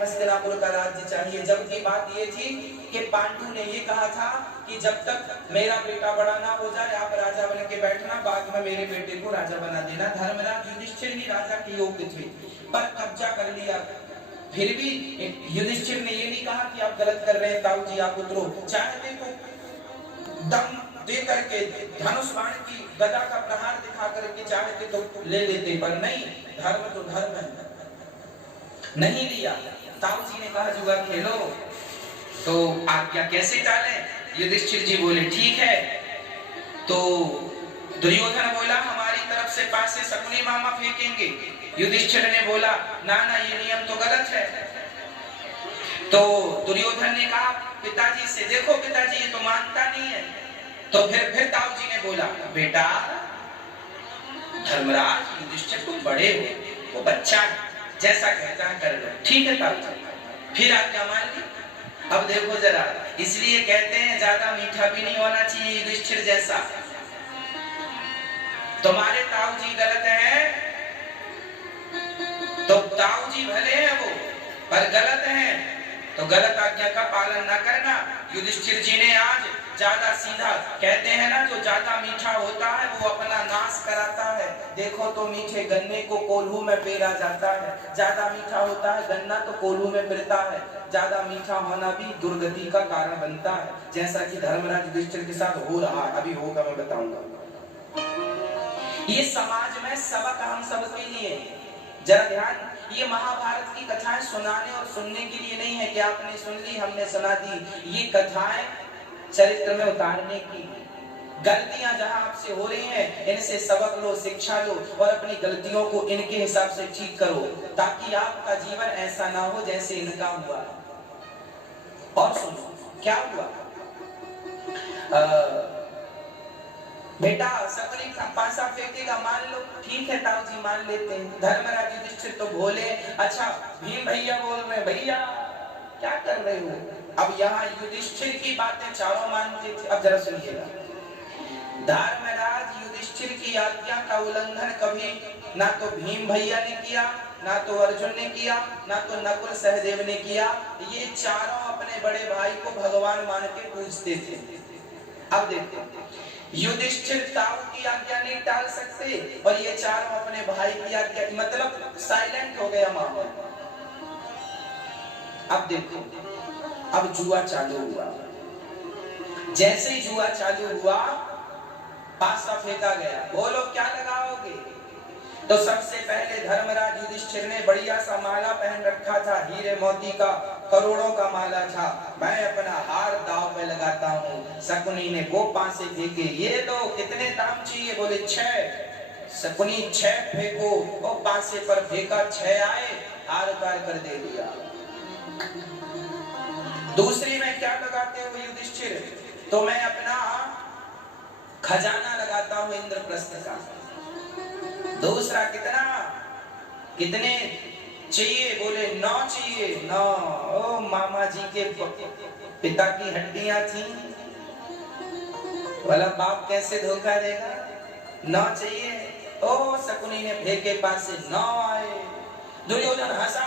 हस्तिनापुर का राज्य चाहिए, जबकि बात ये थी कि पांडु ने ये कहा था कि जब तक मेरा बेटा बड़ा ना हो जाए आप राजा बन के बैठना, बाद में मेरे बेटे को राजा बना देना। धर्मराज युधिष्ठिर ही राजा के योग्य थे, पर कब्जा कर लिया। फिर भी युधिष्ठिर ने ये नहीं कहा कि आप गलत कर रहे हैं ताऊ जी, आप उतरो। चाहते तो दम दे करके धनुष बाण की गदा का प्रहार दिखा करके चाहते तो ले लेते, पर नहीं, धर्म तो धर्म है, नहीं लिया। ताऊ जी ने कहा जुआ खेलो, तो आज्ञा कैसे टालें? युधिष्ठिर जी बोले ठीक है। तो दुर्योधन बोला हमारी तरफ से पासे शकुनी मामा फेंकेंगे। युधिष्ठिर ने बोला ना ना, ये नियम तो गलत है। तो दुर्योधन ने कहा पिताजी से, देखो पिताजी ये तो मानता नहीं है। तो फिर ताऊ जी ने बोला बेटा धर्मराज युधिष्ठिर तुम बड़े हो, वो बच्चा है, जैसा कहता है कर लो। ठीक है ताऊ जी, फिर आज्ञा मान ली। अब देखो जरा, इसलिए कहते हैं ज्यादा मीठा भी नहीं होना चाहिए युधिष्ठिर जैसा। तुम्हारे ताऊ जी गलत हैं तो ताऊ जी भले हैं वो, पर गलत हैं तो गलत आज्ञा का पालन ना करना। युधिष्ठिर जी ने आज ज्यादा सीधा, कहते हैं ना जो ज्यादा मीठा होता है वो अपना नाश कराता है। देखो तो मीठे गन्ने को कोल्हू में पेरा जाता है, ज्यादा मीठा होता है गन्ना तो कोल्हू में पिरता है। ज्यादा मीठा होना भी दुर्गति का कारण बनता है, जैसा कि धर्मराज युधिष्ठिर के साथ हो रहा है, अभी होगा, मैं बताऊंगा। ये समाज में सबक हम सबके लिए, जरा ध्यान, ये महाभारत की कथाएं सुनाने और सुनने के लिए नहीं है कि आपने सुन ली हमने सुना दी। ये कथाएं चरित्र में उतारने की, गलतियां जहां आपसे हो रही हैं इनसे सबक लो, शिक्षा लो और अपनी गलतियों को इनके हिसाब से ठीक करो, ताकि आपका जीवन ऐसा ना हो जैसे इनका हुआ। और सुनो क्या हुआ। बेटा शकुनी पासा फेंकेगा, मान लो, ठीक है ताऊ जी मान लेते हैं। धर्मराज युधिष्ठिर तो बोले अच्छा भीम भैया बोल रहे, भैया क्या कर रहे हो। अब यहाँ युधिष्ठिर की बातें चारों मानते थे। अब जरा सुनिएगा, धर्मराज युधिष्ठिर की आज्ञा का उल्लंघन कभी ना तो भीम भैया ने किया, ना तो अर्जुन ने किया, ना तो नकुल सहदेव ने किया। ये चारों अपने बड़े भाई को भगवान मान के पूजते थे। अब देखो, युधिष्ठिर ताऊ की आज्ञा नहीं टाल सकते और ये चारों अपने भाई की आज्ञा, मतलब साइलेंट हो गया माहौल। अब देखो, अब जुआ चालू हुआ। जैसे ही जुआ चालू हुआ पासा फेंका गया, बोलो क्या लगाओगे। तो सबसे पहले धर्मराज युधिष्ठिर ने बढ़िया सा माला पहन रखा था, हीरे मोती का करोड़ों का माला था। मैं अपना हार दाव पे लगाता हूँ। शकुनी ने वो पासे फेंके, ये लो कितने दाम चाहिए, बोले 6। शकुनी 6 फेंको, वो पासे पर फेंका, 6 आए, हार उतार कर दे दिया। दूसरी में क्या लगाते हो युधिष्ठिर, तो मैं अपना खजाना लगाता हूँ इंद्रप्रस्थ का। दूसरा कितना, कितने चाहिए, बोले 9 चाहिए। 9, ओ मामा जी के पिता की हड्डियां थी, वाला बाप कैसे धोखा देगा। 9 चाहिए। ओ शकुनी ने फेंके पास से 9 आए। दुर्योधन हंसा,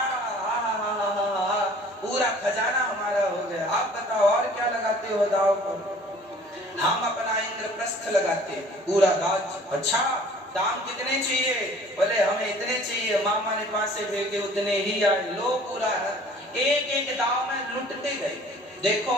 पूरा खजाना हमारा हो गया। आप बताओ और क्या लगाते हो दाव पर। हम अपना इंद्रप्रस्थ लगाते, पूरा दाव। अच्छा दाम कितने चाहिए, बोले हमें इतने चाहिए। मामा ने पास से फेंके, उतने ही आए। लो पूरा एक एक दाव में लुटते गए। देखो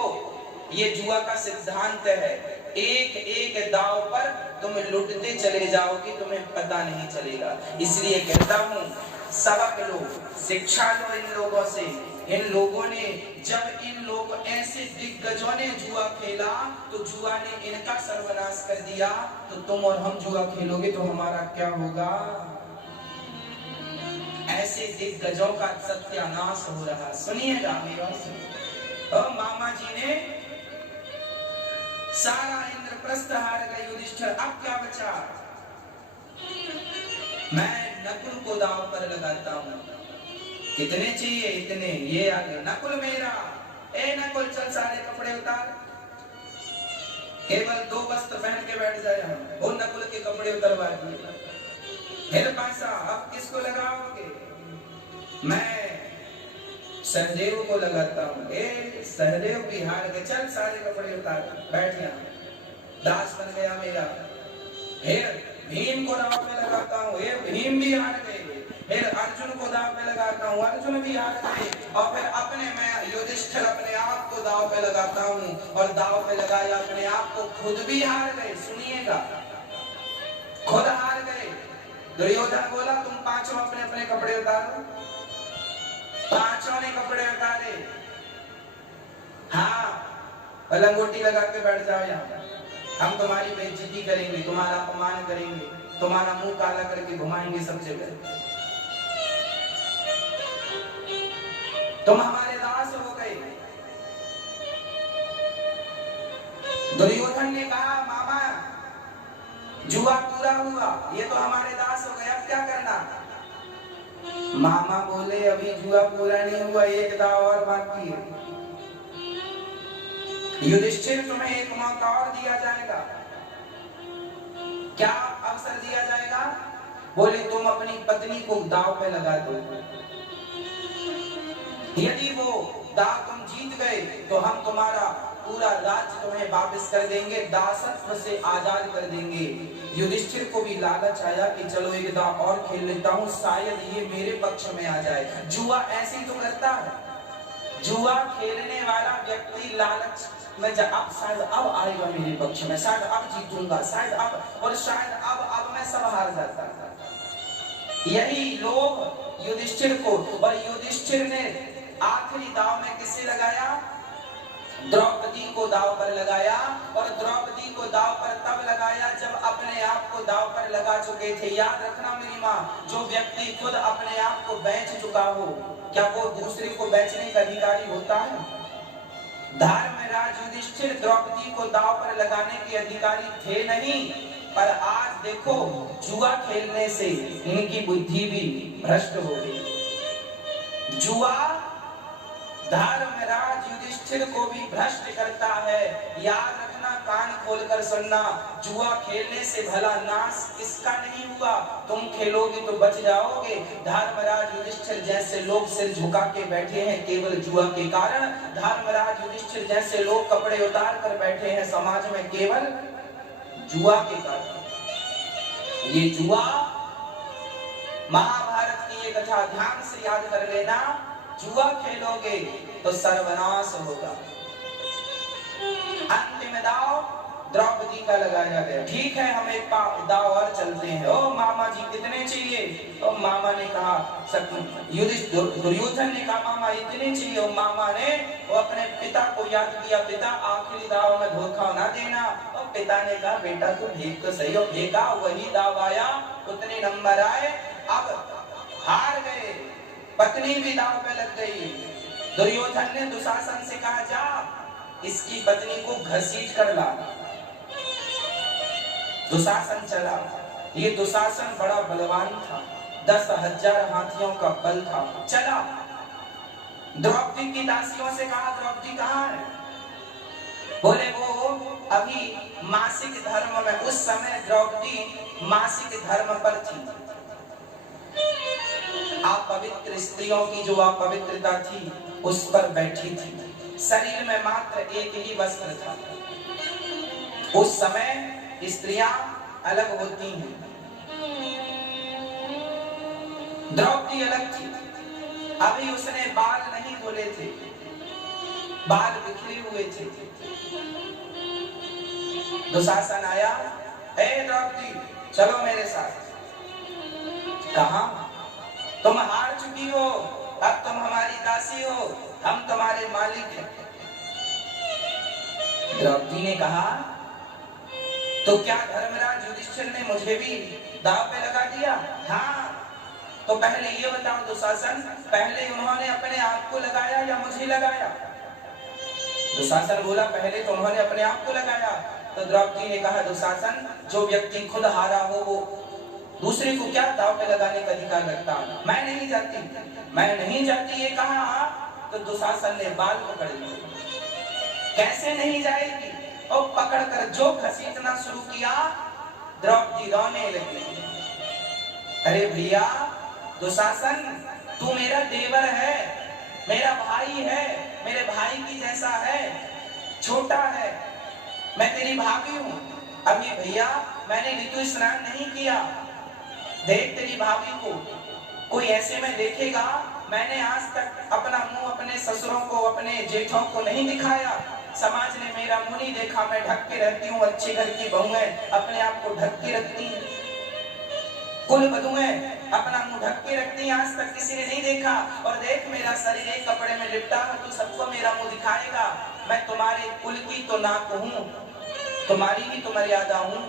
ये जुआ का सिद्धांत है, एक एक दाव पर तुम लुटते चले जाओगे, तुम्हें पता नहीं चलेगा। इसलिए कहता हूँ सबक लो, शिक्षा लो इन लोगों से। इन लोगों ने, जब इन लोग ऐसे दिग्गजों ने जुआ खेला तो जुआ ने इनका सर्वनाश कर दिया, तो तुम और हम जुआ खेलोगे तो हमारा क्या होगा। ऐसे दिग्गजों का सत्यानाश हो रहा। सुनिएगा मेरा, मामा जी ने सारा इंद्रप्रस्थ हार गए युधिष्ठिर। अब क्या बचा, मैं नकुल को दाव पर लगाता हूँ। कितने चाहिए, इतने। ये आ गए, नकुल मेरा। ए नकुल चल सारे कपड़े उतार, केवल 2 वस्त्र पहन के बैठ जाए हम। वो नकुल के कपड़े उतरवा दिए। फिर पैसा, अब किसको लगाओगे। मैं सहदेव को लगाता हूँ, सहदेव भी हार गए, चल सारे कपड़े उतार, बैठ यहाँ, दास बन गया मेरा। फिर भीम को दाव पे लगाता हूँ, भीम भी हार गए। फिर अर्जुन को दाव पे लगाता हूँ, अर्जुन भी हार गए। और फिर अपने मैं युधिष्ठिर अपने आप को दाव पे लगाता हूँ, और दाव पे लगाया अपने आप को, खुद भी हार गए। सुनिएगा, खुद हार गए। दुर्योधन बोला तुम पांचों अपने अपने कपड़े उतारो, पांचों ने कपड़े उतारे। हाँ, लंगोटी लगा के बैठ जाओ यहाँ, हम तुम्हारी बेइज्जती करेंगे, तुम्हारा अपमान करेंगे, तुम्हारा मुंह काला करके घुमाएंगे सब जगह, तुम हमारे दास हो गए। दुर्योधन ने कहा मामा जुआ पूरा हुआ, ये तो हमारे दास हो गए, अब क्या करना? मामा बोले अभी जुआ पूरा नहीं हुआ, एक दाव और बाकी है। युधिष्ठिर तुम्हें एक मौका और दिया जाएगा। क्या अवसर दिया जाएगा? बोले तुम अपनी पत्नी को दाव पे लगा दो, यदि वो दाव तुम जीत गए तो हम तुम्हारा पूरा राज्य तुम्हें वापस कर देंगे, दासत्व से आजाद कर देंगे। युधिष्ठिर को भी लालच आया कि चलो एक दाव और खेल लेता हूँ, शायद ये मेरे पक्ष में आ जाए। जुआ ऐसे ही तो करता है, जुआ खेलने वाला व्यक्ति लालच में अब शायद अब आएगा मेरे पक्ष में, शायद अब जीतूंगा, शायद अब, और शायद अब मैं सब हार जाता। यही लोग युधिष्ठिर को, और युधिष्ठिर ने आखिरी दाव में किसे लगाया? द्रौपदी को दाव पर लगाया। और द्रौपदी को दाव पर तब लगाया जब अपने आप को दाव पर लगा चुके थे। याद रखना मेरी माँ, जो व्यक्ति खुद अपने आप को बेच चुका हो, क्या वो दूसरे को बेचने का अधिकारी होता है? धर्मराज युधिष्ठिर द्रौपदी को दाव पर लगाने के अधिकारी थे नहीं, पर आज देखो जुआ खेलने से इनकी बुद्धि भी भ्रष्ट हो गई। जुआ धर्मराज युधिष्ठिर को भी भ्रष्ट करता है। याद रखना, कान खोलकर सुनना, जुआ खेलने से भला नाश किसका नहीं हुआ? तुम खेलोगे तो बच जाओगे। धर्मराज युधिष्ठिर जैसे लोग सिर झुका के बैठे हैं केवल जुआ के कारण। धर्मराज युधिष्ठिर जैसे लोग कपड़े उतार कर बैठे हैं समाज में केवल जुआ के कारण। ये जुआ, महाभारत की ये कथा ध्यान से याद कर लेना, जुआ खेलोगे तो सर्वनाश होगा। अंतिम दाव द्रौपदी का लगाया गया। ठीक है, हम एक दाव और चलते हैं। ओ मामा जी कितने चाहिए? तो मामा ने कहा, दुर्योधन ने कहा मामा इतने चाहिए। और मामा ने वो अपने पिता को याद किया, पिता आखिरी दाव में धोखा ना देना। और पिता ने कहा बेटा तू देख तो सही। और देखा वही दाव आया, उतने नंबर आए, अब हार गए। पत्नी भी दाव पे लग गई। दुर्योधन ने दुशासन से कहा जा इसकी पत्नी को घसीट कर ला। दुशासन चला। ये दुशासन बड़ा बलवान था, 10,000 हाथियों का बल था। चला, द्रौपदी की दासियों से कहा द्रौपदी कहाँ है? बोले वो अभी मासिक धर्म में, उस समय द्रौपदी मासिक धर्म पर थी। अपवित्र स्त्रियों की जो अपवित्रता थी उस पर बैठी थी। शरीर में मात्र एक ही वस्त्र था। उस समय स्त्रियां अलग होती हैं, द्रौपदी अलग थी। अभी उसने बाल नहीं धोले थे, बाल बिखरे हुए थे। दुशासन आया, ए द्रौपदी चलो मेरे साथ। कहां? तुम हार चुकी हो, अब तुम हमारी दासी हो, हम तुम्हारे मालिक हैं। द्रौपदी ने कहा तो क्या धर्मराज युधिष्ठिर ने मुझे भी दाव पे लगा दिया? हाँ, तो पहले ये बताओ दुशासन, पहले उन्होंने अपने आप को लगाया या मुझे लगाया? दुशासन बोला पहले तो उन्होंने अपने आप को लगाया। तो द्रौपदी ने कहा दुशासन, जो व्यक्ति खुद हारा हो वो दूसरे को क्या दाव पे लगाने का अधिकार रखता? मैं नहीं जाती, मैं नहीं जाती ये कहा। तो दुशासन ने बाल पकड़ लिए। कैसे नहीं जाएगी? और पकड़कर जो घसीटना शुरू किया, द्रौपदी रोने लगी। अरे भैया दुशासन, तू मेरा देवर है, मेरा भाई है, मेरे भाई की जैसा है, छोटा है, मैं तेरी भाभी हूँ। अभी भैया मैंने ऋतु स्नान नहीं किया, देख तेरी भाभी को। कोई ऐसे में देखेगा, मैंने आज तक अपना मुंह अपने ससुरों को, अपने जेठों को नहीं दिखाया, समाज ने मेरा मुंह नहीं देखा, मैं ढक के रहती हूँ, अच्छे घर की बहू है, अपने आप को ढक के रखती है, कुल बधुएं अपना मुंह ढक के रखती हैं, आज तक किसी ने नहीं देखा। और देख मेरा शरीर एक कपड़े में लिपटा है, तू सबको मेरा मुंह दिखाएगा, मैं तुम्हारे कुल की तो नाक हूँ, तुम्हारी भी तो मर्यादा हूँ।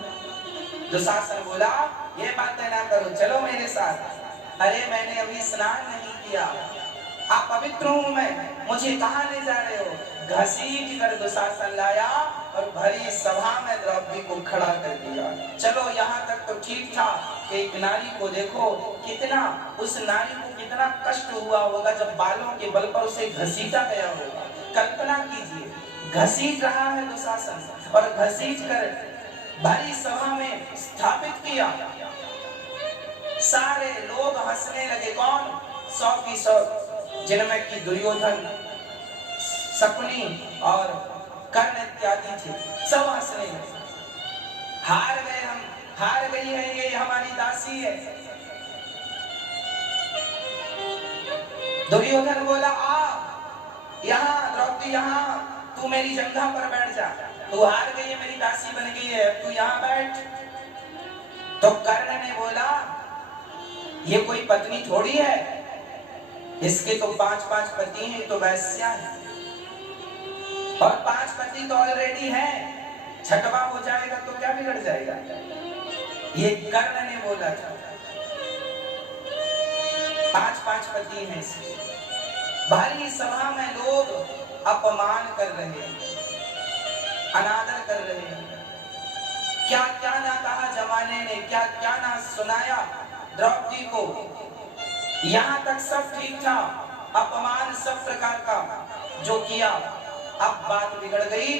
दुशासन बोला ये बातें ना करो, चलो मेरे साथ। अरे मैंने अभी स्नान नहीं किया, आप पवित्र हूँ मैं, मुझे कहाँ ले जा रहे हो? घसीट कर दुशासन लाया और भरी सभा में द्रौपदी को खड़ा कर दिया। चलो यहाँ तक तो ठीक था, एक नारी को देखो कितना, उस नारी को कितना कष्ट हुआ होगा जब बालों के बल पर उसे घसीटा गया होगा। कल्पना कीजिए, घसीट रहा है दुशासन और घसीट कर भरी सभा में स्थापित किया। सारे लोग हंसने लगे, कौन? 100 की 100, जिनमें की दुर्योधन, शकुनी और कर्ण इत्यादि थे, सब हंसने लगे। हार गए हम, हार गई है ये हमारी दासी है। दुर्योधन बोला आ यहाँ, द्रौपदी यहाँ, तू मेरी जंघा पर बैठ जा, तू हार गई है, मेरी दासी बन गई है, तू यहाँ बैठ। तो कर्ण ने बोला ये कोई पत्नी थोड़ी है, इसके तो 5-5 पति हैं, तो वैश्या है, और 5 पति तो ऑलरेडी हैं, छठवा हो जाएगा तो क्या बिगड़ जाएगा? ये कर्ण ने बोला था। 5-5 पति हैं इसके। भारी सभा में लोग अपमान कर रहे हैं, अनादर कर रहे हैं, क्या क्या ना कहा जमाने ने, क्या क्या ना सुनाया द्रौपदी को। यहाँ तक सब ठीक था, अपमान सब प्रकार का जो किया। अब बात बिगड़ गई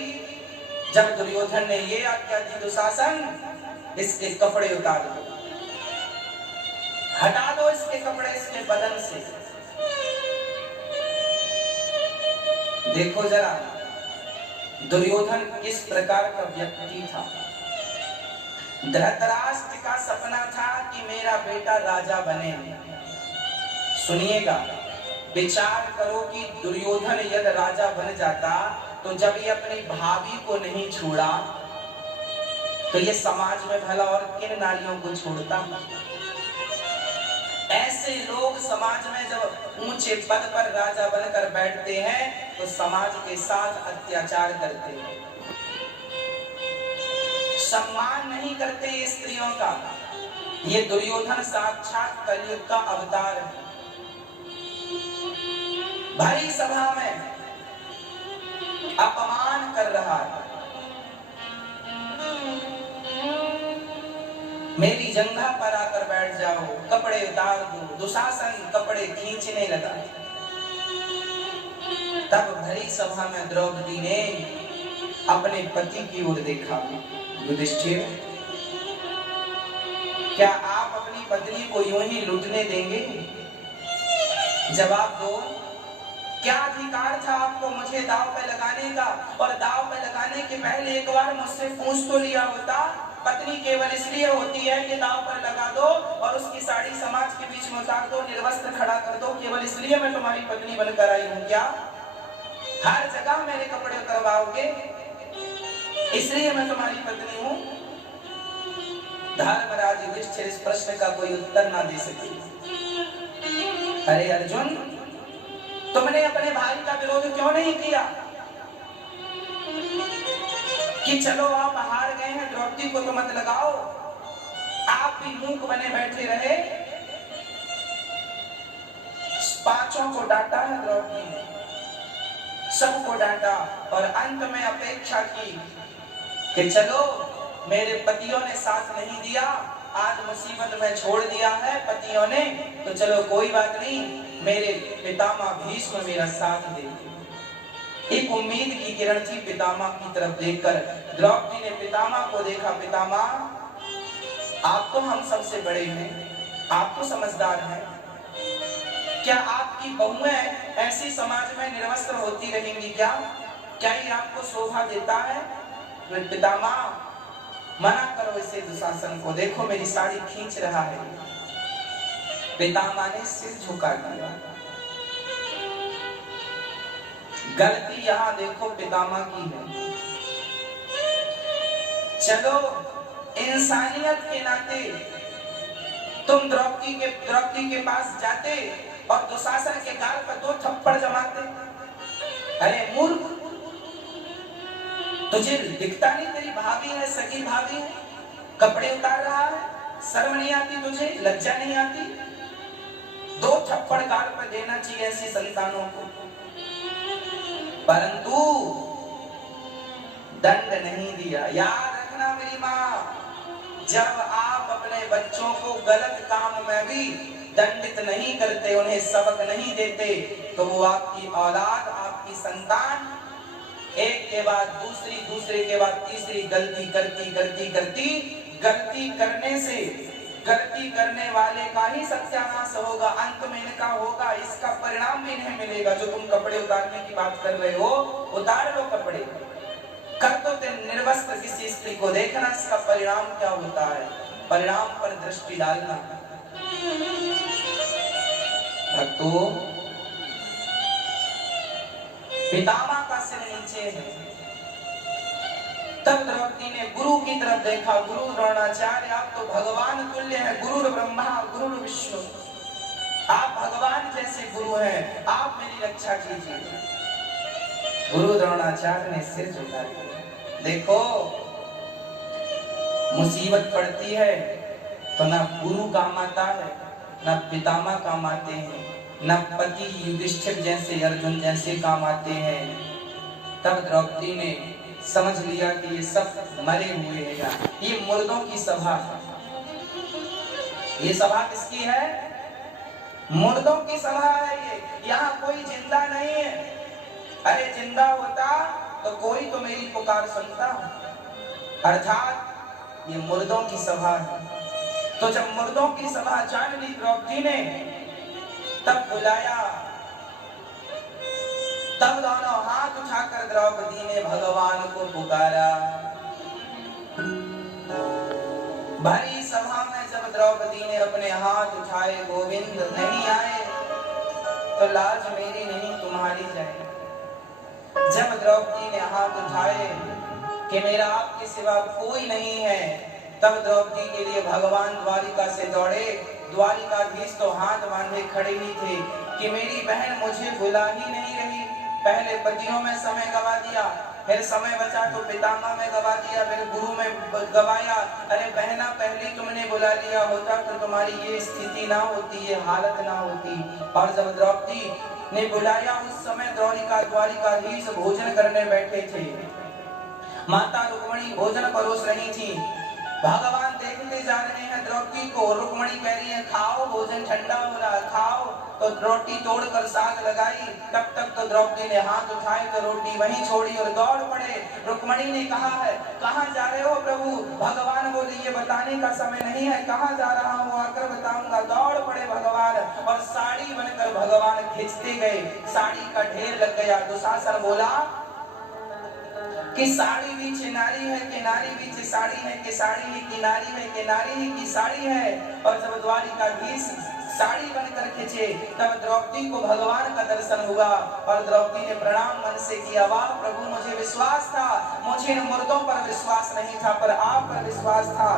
जब दुर्योधन ने ये आज्ञा दी, दुशासन इसके कपड़े उतार दो, हटा दो इसके कपड़े इसके बदन से। देखो जरा दुर्योधन किस प्रकार का व्यक्ति था। धृतराष्ट्र का सपना था कि मेरा बेटा राजा बने। सुनिएगा, विचार करो कि दुर्योधन यदि राजा बन जाता तो जब ये अपनी भाभी को नहीं छोड़ा तो ये समाज में भला और किन नारियों को छोड़ता। ऐसे लोग समाज में जब ऊंचे पद पर राजा बनकर बैठते हैं तो समाज के साथ अत्याचार करते हैं, सम्मान नहीं करते स्त्रियों का। ये दुर्योधन साक्षात कलयुग का अवतार है। भारी सभा में अपमान कर रहा है, मेरी जंघा पर आकर बैठ जाओ, कपड़े उतार दो। दुशासन कपड़े खींचने लगा। तब भरी सभा में द्रौपदी ने अपने पति की ओर देखा। युधिष्ठिर, क्या आप अपनी पत्नी को यूं ही लूटने देंगे? जवाब दो, क्या अधिकार था आपको मुझे दांव पे लगाने का? और दांव पे लगाने के पहले एक बार मुझसे पूछ तो लिया होता। पत्नी केवल इसलिए होती है कि दांव पर लगा दो और उसकी साड़ी समाज के बीच में उतार दो, निर्वस्त्र खड़ा कर दो, केवल इसलिए मैं तुम्हारी पत्नी बनकर आई हूँ क्या? हर जगह मेरे कपड़े उतरवाओगे इसलिए मैं तुम्हारी पत्नी हूँ? धर्मराज युधिष्ठिर इस प्रश्न का कोई उत्तर ना दे सके। अरे अर्जुन, तुमने अपने भाई का विरोध क्यों नहीं किया कि चलो आप हार गए हैं, द्रौपदी को तो मत लगाओ? आप भी मूक बने बैठे रहे। पांचों को डांटा है द्रौपदी ने, सबको डांटा और अंत में अपेक्षा की कि चलो मेरे पतियों ने साथ नहीं दिया, आज मुसीबत में छोड़ दिया है पतियों ने, तो चलो कोई बात नहीं, मेरे पितामह भीष्म मेरा साथ देंगे। एक उम्मीद की किरण थी पितामह की तरफ देखकर। द्रौपदी ने पितामह को देखा। पितामह, आप तो हम सबसे बड़े हैं, आप तो समझदार हैं, क्या आपकी बहुएं ऐसी समाज में निर्वस्त्र होती रहेंगी क्या? क्या ये आपको शोभा देता है? पितामह मना करो इसे दुशासन को, देखो मेरी साड़ी खींच रहा है। पितामह ने सिर झुका दिया। गलती यहाँ देखो पितामह की है। चलो इंसानियत के नाते तुम द्रौपदी के पास जाते और दुशासन के गाल पर 2 थप्पड़ जमाते। अरे मूर्ख, तुझे दिखता नहीं तेरी भाभी है, सगी भाभी है, कपड़े उतार रहा है, शर्म नहीं आती तुझे, लज्जा नहीं आती? 2 थप्पड़ गाल पर देना चाहिए ऐसी संतानों को, परंतु दंड नहीं दिया। याद रखना मेरी माँ, जब आप अपने बच्चों को गलत काम में भी दंडित नहीं करते, उन्हें सबक नहीं देते, तो वो आपकी औलाद, आपकी संतान एक के बाद दूसरी, दूसरे के बाद तीसरी गलती गलती करने से गलती करने वाले का ही सत्यानाश होगा, अंत में इनका होगा, इसका परिणाम भी इन्हें मिलेगा। जो तुम कपड़े उतारने की बात कर रहे हो, उतार लो कपड़े, कर दो निर्वस्त्र किसी स्त्री को, देखना इसका परिणाम क्या होता है, परिणाम पर दृष्टि डालना। भक्तों, पितामह का सिर नीचे है। तब द्रौपदी ने गुरु की तरफ देखा। गुरु द्रोणाचार्य, आप तो भगवान तुल्य है, गुरु ब्रह्मा गुरु विष्णु, आप भगवान जैसे गुरु हैं, आप मेरी रक्षा कीजिए। गुरु द्रोणाचार्य ने सिर झुका दिया। देखो मुसीबत पड़ती है तो ना गुरु काम आता है, ना पितामह काम आते हैं, ना पति युधिष्ठिर जैसे, अर्जुन जैसे काम आते हैं। तब द्रौपदी ने समझ लिया कि ये सब मरे हुए हैं, ये मुर्दों की सभा है। ये सभा किसकी है? मुर्दों की सभा है ये, यहाँ कोई जिंदा नहीं है। अरे जिंदा होता तो कोई तो मेरी पुकार सुनता, अर्थात ये मुर्दों की सभा है। तो जब मुर्दों की सभा जान ली द्रौपदी ने, तब बुलाया, तब दोनों हाथ उठाकर द्रौपदी ने भगवान को पुकारा। भरी सभा में जब द्रौपदी ने अपने हाथ उठाए, गोविंद नहीं आए तो लाज मेरी नहीं तुम्हारी जाए। जब द्रौपदी ने हाथ उठाए कि मेरा आपके सिवा कोई नहीं है, तब द्रौपदी के लिए भगवान द्वारिका से दौड़े। द्वारिकाधीश तो हाथ बांधे खड़े ही थे कि मेरी बहन मुझे बुला ही नहीं रही। पहले पतियों में समय गवा दिया, फिर समय बचा तो पितामह में गवा दिया, फिर गुरु में गवाया। अरे बहना, पहले तुमने बुला लिया होता तो तुम्हारी ये स्थिति ना होती, ये हालत ना होती। और जब द्रौपदी ने बुलाया, उस समय द्वारिकाधीश भोजन करने बैठे थे। माता रुक्मणी भोजन परोस रही थी। भगवान देखते जा रहे हैं द्रौपदी को। रुक्मणी कह रही है खाओ, भोजन ठंडा हो रहा, खाओ। तो रोटी तोड़कर साग लगाई। तब तक तो द्रौपदी ने हाथ उठाए तो रोटी वहीं छोड़ी और दौड़ पड़े। रुक्मणी ने कहा है कहाँ जा रहे हो प्रभु? भगवान बोले ये बताने का समय नहीं है, कहाँ जा रहा हूँ आकर बताऊंगा। दौड़ पड़े भगवान और साड़ी बनकर भगवान खींचते गए। साड़ी का ढेर लग गया। दुशासन बोला कि साड़ी भी नारी है कि नारी भी साड़ी है कि साड़ी ही की नारी है कि नारी ही की साड़ी है। और जब द्वारिकाधीश साड़ी बनकर खींचे, तब द्रौपदी को भगवान का दर्शन हुआ और द्रौपदी ने प्रणाम मन से किया। वाह प्रभु, मुझे विश्वास था, मुझे इन मुर्दों पर विश्वास नहीं था, पर आप पर विश्वास था।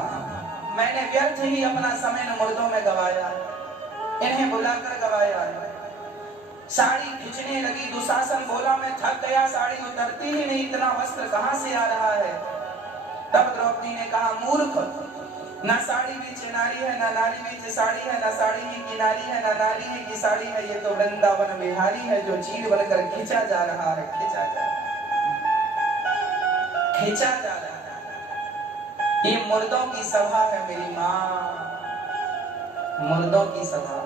मैंने व्यर्थ ही अपना समय इन मुर्दों में गवाया, इन्हें बुलाकर गवाया। साड़ी खींचने लगी। दुशासन बोला मैं थक गया, साड़ी उतरती ही नहीं, इतना वस्त्र कहां से आ रहा है? तब द्रौपदी ने कहा मूर्ख, ना साड़ी बीच नारी है, ना नारी बीच साड़ी है, ना साड़ी ही की नारी है, ना नारी ही की साड़ी है। ये तो वृंदावन बिहारी है जो चील बनकर खींचा जा रहा है, खींचा जा रहा है। ये मुर्दों की सभा है मेरी माँ, मुर्दों की सभा।